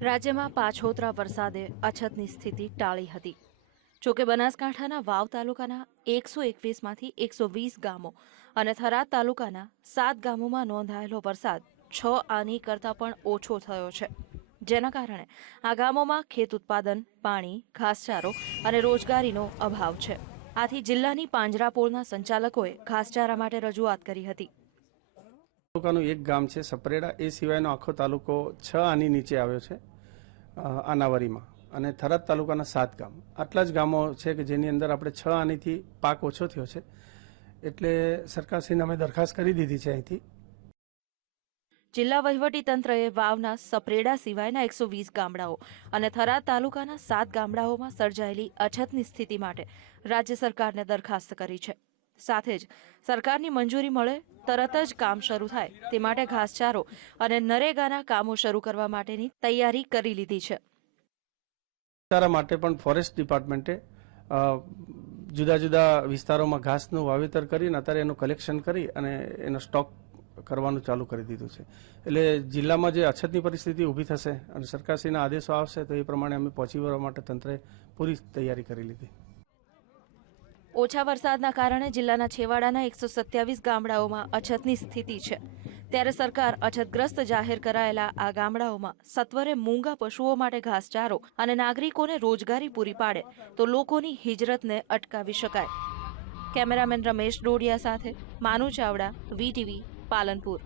રાજ્યમાં પાછોતરા વરસાદે અછતની સ્થિતિ ટાળી હતી. જોકે બનાસકાંઠાના વાવ તાલુકાના એકસો એકવીસમાંથી એકસો વીસ ગામો અને થરાદ તાલુકાના સાત ગામોમાં નોંધાયેલો વરસાદ છ આની કરતાં પણ ઓછો થયો છે. જેના કારણે આ ગામોમાં ખેત ઉત્પાદન, પાણી, ઘાસચારો અને રોજગારીનો અભાવ છે. આથી જિલ્લાની પાંજરાપોળના સંચાલકોએ ઘાસચારા માટે રજૂઆત કરી હતી. તાલુકાનું એક ગામ છે, સપરેડા. એ સિવાયનો આખો તાલુકો છ આની નીચે આવ્યો છે આનાવારીમાં. અને થરાદ તાલુકાના સાત ગામ. આટલા જ ગામો છે કે જેની અંદર આપણે છ આનીથી પાક ઓછો થયો છે. એટલે સરકારશ્રીને અમે દરખાસ્ત કરી દીધી છે અહીંથી. જિલ્લા તંત્રએ વાવના સપરેડા સિવાયના એકસો વીસ ગામડાઓ અને થરાદ તાલુકાના સાત ગામડાઓમાં સર્જાયેલી અછતની સ્થિતિ માટે રાજ્ય સરકારને દરખાસ્ત કરી છે. સાથે જ સરકારની મંજૂરી મળે, તરત જ કામ શરૂ થાય, તે માટે ઘાસચારો અને નરેગાના કામો શરૂ કરવા માટેની તૈયારી કરી લીધી છે. તારા માટે પણ ફોરેસ્ટ ડિપાર્ટમેન્ટે જુદા જુદા વિસ્તારોમાં ઘાસનું વાવેતર કરીને અત્યારે એનું કલેક્શન કરી અને એનો સ્ટોક કરવાનું ચાલુ કરી દીધું છે. એટલે જિલ્લામાં જે અછતની પરિસ્થિતિ ઊભી થશે અને સરકારશ્રીના આદેશો આવશે તો એ પ્રમાણે અમે પહોંચી વળવા માટે તંત્રે પૂરી તૈયારી કરી લીધી. ઓછા વરસાદના કારણે જિલ્લાના છેવાડાના એકસો સત્યાવીસ ગામડાઓમાં અછતની સ્થિતિ છે. ત્યારે સરકાર અછતગ્રસ્ત જાહેર કરાયેલા આ ગામડાઓમાં સત્વરે મૂંગા પશુઓ માટે ઘાસચારો અને નાગરિકોને રોજગારી પૂરી પાડે તો લોકોની હિજરતને અટકાવી શકાય. કેમેરામેન રમેશ ડોડિયા સાથે માનુ ચાવડા, વીટીવી, પાલનપુર.